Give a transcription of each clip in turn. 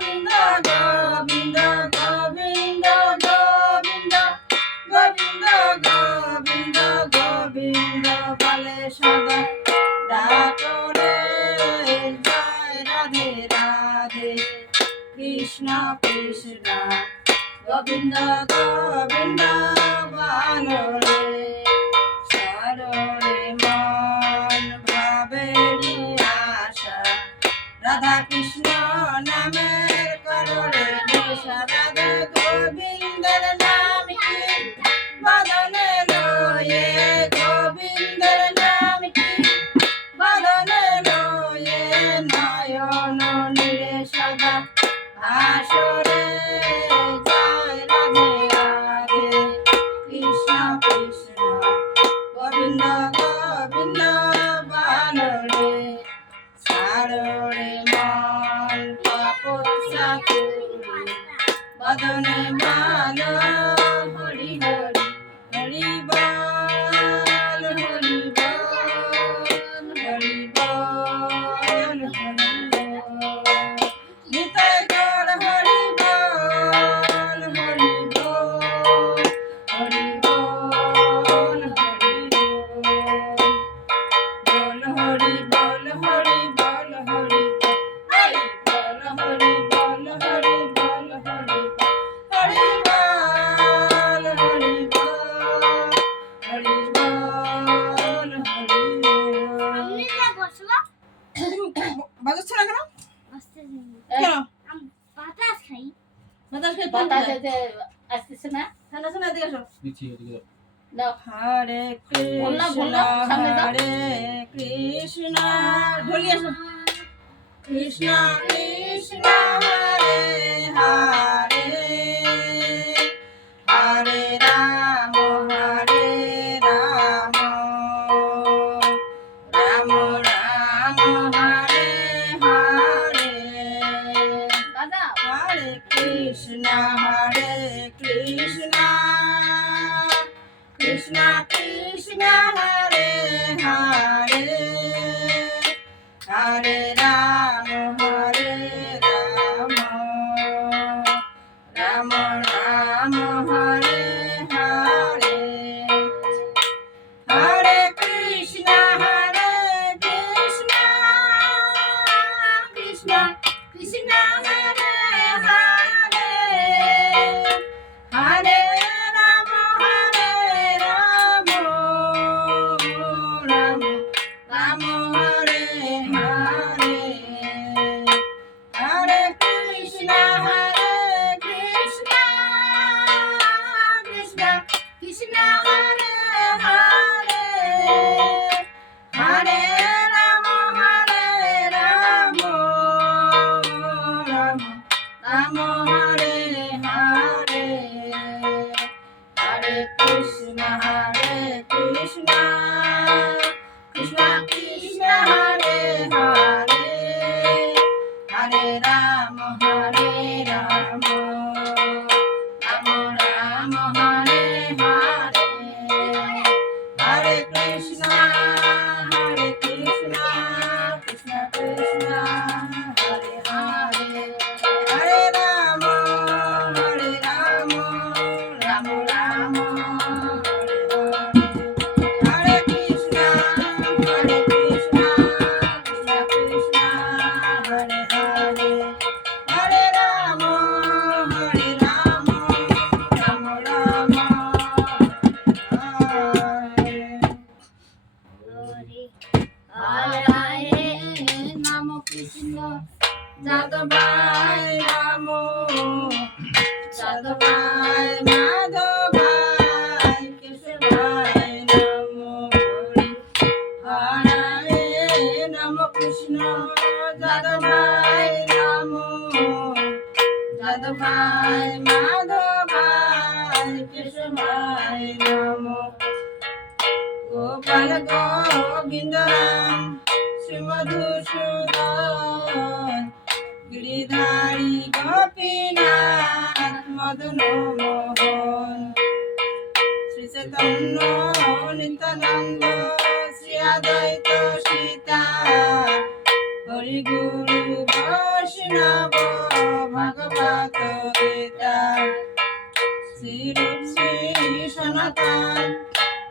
গোবিন্দ গোবিন্দ গোবিন্দ গোবিন্দ গোবিন্দ গোবিন্দ গোবিন্দ বলে সদা ডাকরে জয় রাধে রাধে কৃষ্ণ কৃষ্ণ গোবিন্দ গোবিন্দ বলে সরলে মন ভাবেরি আশা রাধা কৃষ্ণ নামের করলে নেশা রাধে গোবিন্দের নাম কি বদনে লয়ে গোবিন্দের নাম কি বদনে লয়ে নয়ন নীরে সদা ভাসরে জয় রাধে রাধে কৃষ্ণ কৃষ্ণ গোবিন্দ গোবিন্দ বলে সাররে মন তপস্যা করি বদনে মান হরি হরি হরি বল হরি বল হরি বল হরি বল নিতাই গৌর হরি বল হরি বল হরি বল হরি বল হরি বল হরি বল হরি বল হরি বল হরি বল হরি হরি বল হরি বল হরি বল হরি বাজাচ্ছ না কেন কেন বাতাস খাই বাতাস খাই বাতাস আসতেছে না ঠান্ডা ঠান্ডা দিকে আসো দাও হরে কৃষ্ণ হরে কৃষ্ণ ঢোলি আসো কৃষ্ণ কৃষ্ণ হরে হরে হরে রাম রাম রাম হরে হরে দাদা হরে কৃষ্ণ কৃষ্ণ কৃষ্ণ হরে হরে হরে রাম রাম রাম হরে হরে হরে কৃষ্ণ কৃষ্ণ কৃষ্ণ হরে হরে হরে রাম রাম রাম হরে হরে হরে কৃষ্ণ কৃষ্ণ কৃষ্ণ হরে হরে হরে রাম রাম রাম হরে হরে হরে কৃষ্ণ কৃষ্ণ কৃষ্ণ কৃষ্ণ হরে হরে হরে রাম রাম রাম হরে হরে হরে কৃষ্ণ কৃষ্ণ কৃষ্ণ কৃষ্ণ হরে হরে হরে রাম রাম রাম হরে হরে হরে কৃষ্ণ কৃষ্ণ কৃষ্ণ হরে হরে হরে রাম রাম রাম হরে হরে নাম কৃষ্ণ যাদবায় রাম যাদবায় মাধবায় কেশবায় নাম হরে নাম কৃষ্ণ যাদবায় রাম যাদবায় মাধবায় কেশবায় নাম গোপাল গোবিন্দ রাম শ্রীমধুসূদন গিরিধারী গোপীনাথ মদন মোহন শ্রী চৈতন্য নিত্যানন্দ শ্রী অদ্বৈত সীতা হরি গুরু বৈষ্ণব গীতা শ্রীরূপ শ্রী সনাতন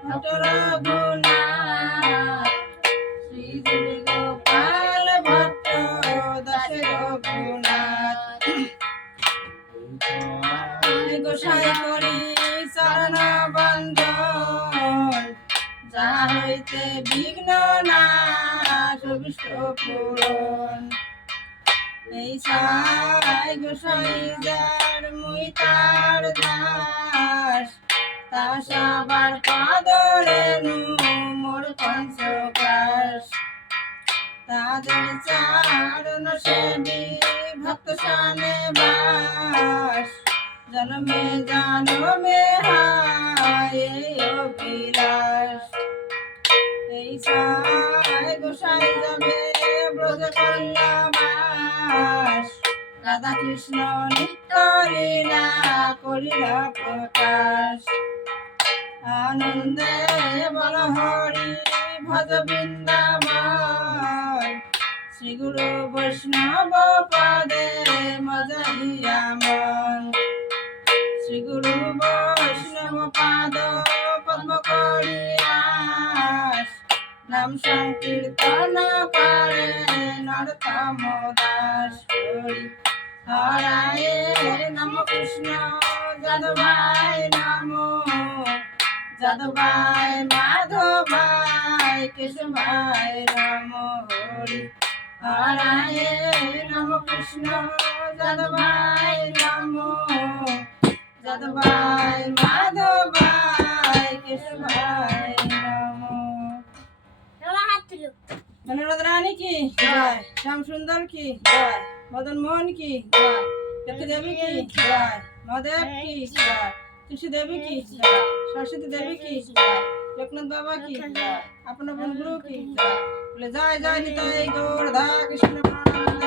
ভট্ট রঘুনাথ শ্রী দেবী গোপাল ভট্ট দাস রঘুনাথ গোসাই করি চরণ বন্দন যা হইতে বিঘ্ন নাশ অভিষ্ট পূরণ এই সাই গোসাই যার মুই তার দাস তা সবার পাদরেণু মোর পঞ্চকাশ তাদের চারণ সেবী ভক্ত সানে বাস জন্মে জন্মে হায় অভিলাষ এই সাই গোসাই যাবে ব্রজ কল্যাবাস রাধা কৃষ্ণ নিত্য লীলা করিল প্রকাশ আনন্দে বল হরি ভজ বৃন্দাবন শ্রী গুরু বৈষ্ণব পদে মজাইয়া মন শ্রী গুরু বৈষ্ণব পাদ পদ্ম করিয়াস নাম সংকীর্তন করে নরতম দাস হরি হরায়ে নম কৃষ্ণ যাদবায় নমো যাদবায় মাধবায় কেশবায় নমো হরি হরায়ে নম কৃষ্ণ যাদবায় নমো যাদবায় মাধবায় কেশবায় নমো। বাবা হাত তুলো। মনোরথ রানী কি জয়, শ্যাম সুন্দর কি জয়, মদন মোহন কি জয়, কেতকী দেবী কি জয়, মহাদেব কি জয়, তুলসী দেবী কি জয়, সরস্বতী দেবী কি জয়, লোকনাথ বাবা কি জয়, আপন গুরু কি জয়। বলে জয় জয় নিতাই গৌর রাধা কৃষ্ণ প্রেমানন্দে।